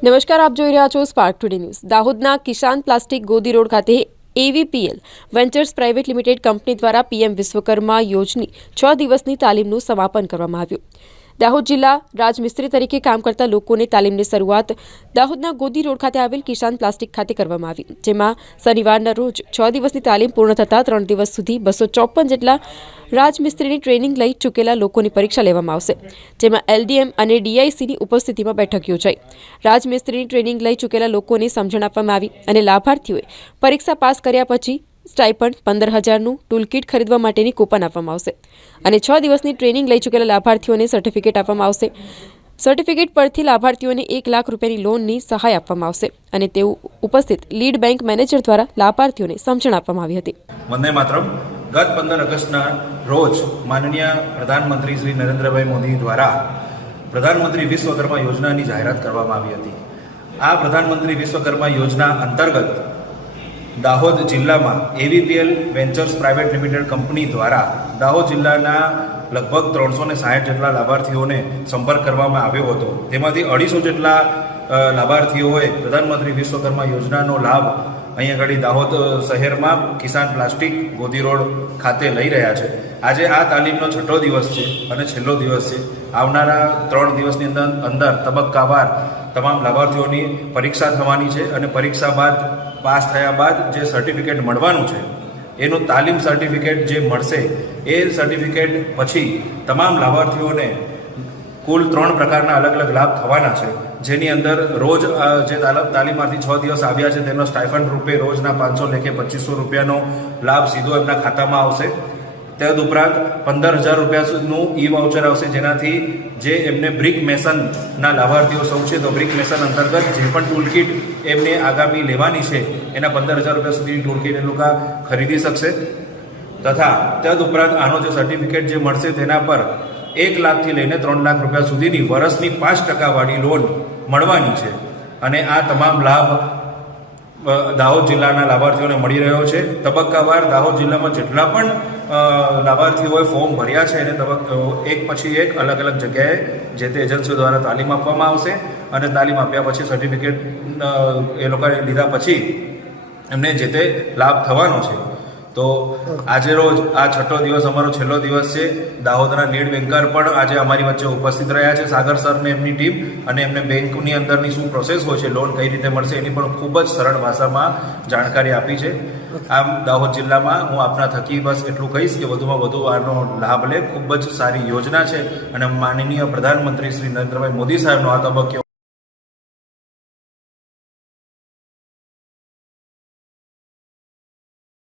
નમસ્કાર, આપ જોઈ રહ્યા છો સ્પાર્ક ટુડે ન્યૂઝ દાહોદના કિસાન પ્લાસ્ટિક ગોદી રોડ ખાતે AVPL ventures private limited company દ્વારા પીએમ વિશ્વકર્મા યોજની છ દિવસની તાલીમનું સમાપન કરવામાં આવ્યું. દાહોદ જિલ્લા રાજમિસ્ત્રી તરીકે કામ કરતા લોકોને તાલીમની શરૂઆત દાહોદના ગોદી રોડ ખાતે આવેલ કિસાન પ્લાસ્ટિક ખાતે કરવામાં આવી. જેમાં શનિવારના રોજ છ દિવસની તાલીમ પૂર્ણ થતાં ત્રણ દિવસ સુધી બસો ચોપન જેટલા રાજમિસ્ત્રીની ટ્રેનિંગ લઈ ચૂકેલા લોકોની પરીક્ષા લેવામાં આવશે, જેમાં એલડીએમ અને ડીઆઈસીની ઉપસ્થિતિમાં બેઠક યોજાઈ. રાજમિસ્ત્રીની ટ્રેનિંગ લઈ ચૂકેલા લોકોને સમજણ આપવામાં આવી અને લાભાર્થીઓએ પરીક્ષા પાસ કર્યા પછી સ્ટાઇપન્ડ પંદર હજારનું ટૂલકીટ ખરીદવા માટેની કૂપન આપવામાં આવશે અને છ દિવસની ટ્રેનિંગ લઈ ચૂકેલા લાભાર્થીઓને સર્ટિફિકેટ આપવામાં આવશે. સર્ટિફિકેટ પરથી લાભાર્થીઓને એક લાખ રૂપિયાની લોનની સહાય આપવામાં આવશે અને તેવું ઉપસ્થિત લીડ બેંક મેનેજર દ્વારા લાભાર્થીઓને સમજણ આપવામાં આવી હતી. વંદે માતરમ. ગત પંદર ઓગસ્ટના રોજ માનનીય પ્રધાનમંત્રી શ્રી નરેન્દ્રભાઈ મોદી દ્વારા પ્રધાનમંત્રી વિશ્વકર્મા યોજનાની જાહેરાત કરવામાં આવી હતી. આ પ્રધાનમંત્રી વિશ્વકર્મા યોજના અંતર્ગત દાહોદ જિલ્લામાં AVPL ventures private limited company દ્વારા દાહોદ જિલ્લાના લગભગ ત્રણસો ને સાહીઠ જેટલા લાભાર્થીઓને સંપર્ક કરવામાં આવ્યો હતો. તેમાંથી અઢીસો જેટલા લાભાર્થીઓએ પ્રધાનમંત્રી વિશ્વકર્મા યોજનાનો લાભ અહીંયા આગળ દાહોદ શહેરમાં કિસાન પ્લાસ્ટિક ગોદી રોડ ખાતે લઈ રહ્યા છે. આજે આ તાલીમનો છઠ્ઠો દિવસ છે અને છેલ્લો દિવસ છે. આવનારા ત્રણ દિવસની અંદર અંદર તબક્કાવાર તમામ લાભાર્થીઓની પરીક્ષા થવાની છે અને પરીક્ષા બાદ પાસ થયા બાદ જે સર્ટિફિકેટ મળવાનું છે, એનું તાલીમ સર્ટિફિકેટ જે મળશે, એ સર્ટિફિકેટ પછી તમામ લાભાર્થીઓને કુલ ત્રણ પ્રકારના અલગ અલગ લાભ થવાના છે. જેની અંદર રોજ જે તાલ- તાલીમાર્થી છ દિવસ આવ્યા છે, તેનો સ્ટાઇફન રૂપે રોજના પાંચસો લેખે પચીસો રૂપિયાનો લાભ સીધો એમના ખાતામાં આવશે. તદ ઉપરાંત પંદર હજાર રૂપિયા સુધીનું ઈ વાઉચર આવશે જેનાથી જે એમને બ્રિક મેસનના લાભાર્થીઓ સૌ છે, તો બ્રિક મેસન અંતર્ગત જે પણ ટૂલકીટ એમને આગામી લેવાની છે, એના પંદર હજાર રૂપિયા સુધીની ટૂલકીટ એ લોકો ખરીદી શકશે. તથા તદ ઉપરાંત આનો જે સર્ટિફિકેટ જે મળશે તેના પર એક લાખથી લઈને ત્રણ લાખ રૂપિયા સુધીની વર્ષની પાંચ ટકાવાળી લોન મળવાની છે. અને આ તમામ લાભ દાહોદ જિલ્લાના લાભાર્થીઓને મળી રહ્યો છે. તબક્કાવાર દાહોદ જિલ્લામાં જેટલા પણ લાભાર્થીઓએ ફોર્મ ભર્યા છે, એને તબક્ક એક પછી એક અલગ અલગ જગ્યાએ જે તે એજન્સીઓ દ્વારા તાલીમ આપવામાં આવશે અને તાલીમ આપ્યા પછી સર્ટિફિકેટ એ લોકોએ લીધા પછી એમને જે તે લાભ થવાનો છે. તો આજે રોજ, આ છઠ્ઠો દિવસ અમારો છેલ્લો દિવસ છે. દાહોદના નીડ બેન્કર પણ આજે અમારી વચ્ચે ઉપસ્થિત રહ્યા છે. સાગર સર ને એમની ટીમ અને એમને બેંકની અંદરની શું પ્રોસેસ હોય છે લોન કઈ રીતે મળશે એની પણ ખૂબ જ સરળ ભાષામાં જાણકારી આપી છે. આમ દાહોદ જિલ્લામાં હું આપના થકી બસ એટલું કહીશ કે વધુમાં વધુ આનો લાભ લે. ખૂબ જ સારી યોજના છે અને માનનીય પ્રધાનમંત્રી શ્રી નરેન્દ્રભાઈ મોદી સાહેબનો આ તબક્કે